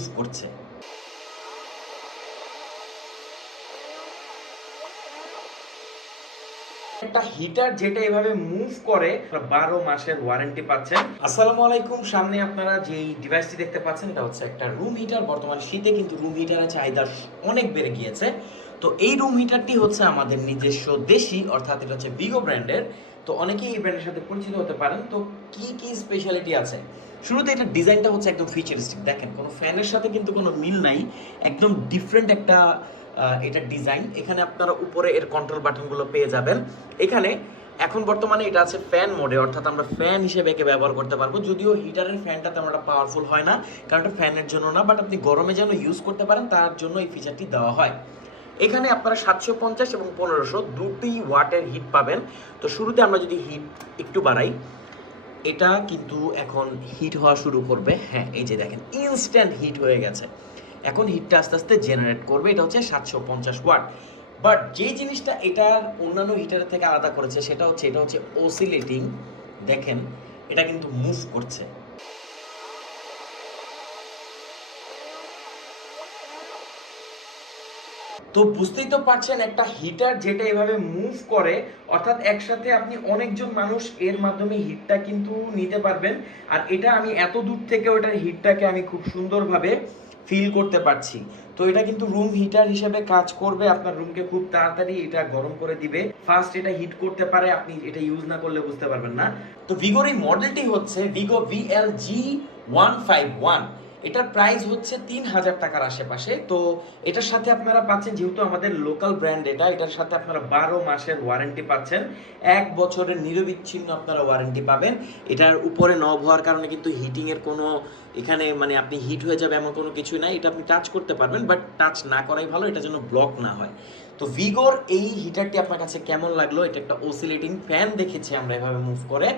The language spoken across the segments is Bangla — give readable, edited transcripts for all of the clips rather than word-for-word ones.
মুভ করছে। একটা হিটার যেটা এভাবে মুভ করে 12 মাসের ওয়ারেন্টি পাচ্ছেন। আসসালামু আলাইকুম। সামনে আপনারা যেই ডিভাইসটি দেখতে পাচ্ছেন এটা হচ্ছে একটা রুম হিটার। বর্তমানে শীতে কিন্তু রুম হিটারের চাহিদা অনেক বেড়ে গিয়েছে। তো এই রুম হিটারটি হচ্ছে আমাদের নিজস্ব দেশি, অর্থাৎ এটা হচ্ছে ভিগো ব্র্যান্ডের। তো অনেকেই এই ব্র্যান্ডের সাথে পরিচিত হতে পারেন। তো কি কি স্পেশালিটি আছে? শুরুতে এটা ডিজাইনটা হচ্ছে একদম ফিচারিস্টিক। দেখেন কোনো ফ্যানের সাথে কিন্তু কোনো মিল নাই, একদম ডিফারেন্ট একটা এটা ডিজাইন। এখানে আপনারা উপরে এর কন্ট্রোল বাটনগুলো পেয়ে যাবেন। এখানে এখন বর্তমানে এটা আছে ফ্যান মোডে, অর্থাৎ আমরা ফ্যান হিসেবে একে ব্যবহার করতে পারবো। যদিও হিটারের ফ্যানটা তেমন একটা পাওয়ারফুল হয় না, কারণ এটা ফ্যানের জন্য না, বাট আপনি গরমে যেন ইউজ করতে পারেন তার জন্য এই ফিচারটি দেওয়া হয়। এখানে আপনারা 750 এবং 1500 দুটি ওয়াটের হিট পাবেন। তো শুরুতে আমরা যদি হিট একটু বাড়াই, এটা কিন্তু এখন হিট হওয়া শুরু করবে। হ্যাঁ, এই যে দেখেন ইনস্ট্যান্ট হিট হয়ে গেছে। এখন হিটটা আস্তে আস্তে জেনারেট করবে। এটা হচ্ছে 750 ওয়াট। বাট যে জিনিসটা এটার অন্যান্য হিটারের থেকে আলাদা করেছে সেটা হচ্ছে এটা হচ্ছে অসিলেটিং। দেখেন এটা কিন্তু মুভ করছে। তো বুঝতেই তো পারছেন একটা হিটার যেটা এভাবে মুভ করে, অর্থাৎ একসাথে আপনি অনেকজন মানুষ এর মাধ্যমে হিটটা কিন্তু নিতে পারবেন। আর এটা আমি এত দূর থেকে ওটার হিটটাকে আমি খুব সুন্দরভাবে ফিল করতে পারছি। তো এটা কিন্তু রুম হিটার হিসেবে কাজ করবে, আপনার রুমকে খুব তাড়াতাড়ি এটা গরম করে দিবে। ফার্স্ট এটা হিট করতে পারে, আপনি এটা ইউজ না করলে বুঝতে পারবেন না। তো ভিগোর এই মডেলটি হচ্ছে ভিগো VLG151। এটার প্রাইস হচ্ছে 3000 টাকার আশেপাশে। তো এটার সাথে আপনারা পাচ্ছেন, যেহেতু আমাদের লোকাল ব্র্যান্ড এটার সাথে আপনারা 12 মাসের ওয়ারেন্টি পাচ্ছেন। 1 বছরের নিরবিচ্ছিন্ন আপনারা ওয়ারেন্টি পাবেন। এটার উপরে নব হওয়ার কারণে কিন্তু হিটিং এর কোনো এখানে মানে আপনি হিট হয়ে যাবে এমন কোনো কিছু নাই। এটা আপনি টাচ করতে পারবেন, বাট টাচ না করাই ভালো, এটা যেন ব্লক না হয়। তো ভিগোর এই হিটারটি আপনার কাছে কেমন লাগলো? এটা একটা অসিলেটিং ফ্যান দেখেছি আমরা এভাবে মুভ করে,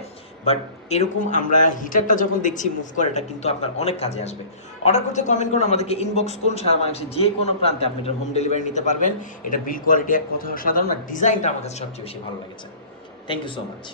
বাট এরকম আমরা হিটারটা যখন দেখছি মুভ করে, এটা কিন্তু আপনার অনেক কাজে আসবে। অর্ডার করতে কমেন্ট করুন, আমাদেরকে ইনবক্স করুন। সারা বাংলাদেশে যে কোনো প্রান্তে আপনি এটা হোম ডেলিভারি নিতে পারবেন। এটা বিল কোয়ালিটি এক কথা সাধারণ, আর ডিজাইনটা আমার কাছে সবচেয়ে বেশি ভালো লেগেছে। Thank you so much.